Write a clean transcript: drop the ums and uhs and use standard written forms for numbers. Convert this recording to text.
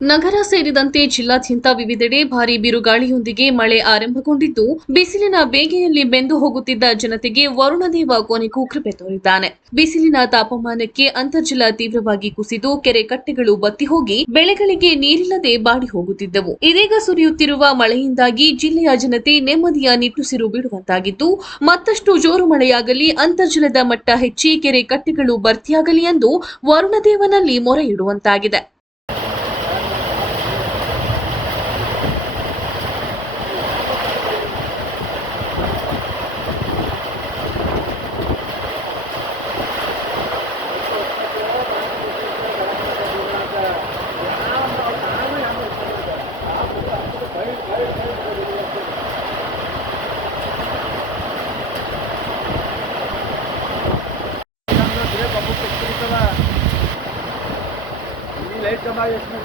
ನಗರ ಸೇರಿದಂತೆ ಜಿಲ್ಲಾದ್ಯಂತ ವಿವಿಧೆಡೆ ಭಾರೀ ಬಿರುಗಾಳಿಯೊಂದಿಗೆ ಮಳೆ ಆರಂಭಗೊಂಡಿದ್ದು, ಬಿಸಿಲಿನ ಬೇಗೆಯಲ್ಲಿ ಬೆಂದು ಹೋಗುತ್ತಿದ್ದ ಜನತೆಗೆ ವರುಣದೇವ ಕೊನೆಗೂ ಕೃಪೆ ತೋರಿದ್ದಾನೆ. ಬಿಸಿಲಿನ ತಾಪಮಾನಕ್ಕೆ ಅಂತರ್ಜಲ ತೀವ್ರವಾಗಿ ಕುಸಿದು ಕೆರೆ ಕಟ್ಟೆಗಳು ಬತ್ತಿ ಹೋಗಿ ಬೆಳೆಗಳಿಗೆ ನೀರಿಲ್ಲದೆ ಬಾಡಿ ಹೋಗುತ್ತಿದ್ದವು. ಇದೀಗ ಸುರಿಯುತ್ತಿರುವ ಮಳೆಯಿಂದಾಗಿ ಜಿಲ್ಲೆಯ ಜನತೆ ನೆಮ್ಮದಿಯ ನಿಟ್ಟುಸಿರು ಬಿಡುವಂತಾಗಿದ್ದು, ಮತ್ತಷ್ಟು ಜೋರು ಮಳೆಯಾಗಲಿ, ಅಂತರ್ಜಲದ ಮಟ್ಟ ಹೆಚ್ಚಿ ಕೆರೆ ಕಟ್ಟೆಗಳು ಭರ್ತಿಯಾಗಲಿ ಎಂದು ವರುಣದೇವನಲ್ಲಿ ಮೊರೆ ಇಡುವಂತಾಗಿದೆ. ಲೈಟ್ ಕಮ್ಮ ಎಷ್ಟು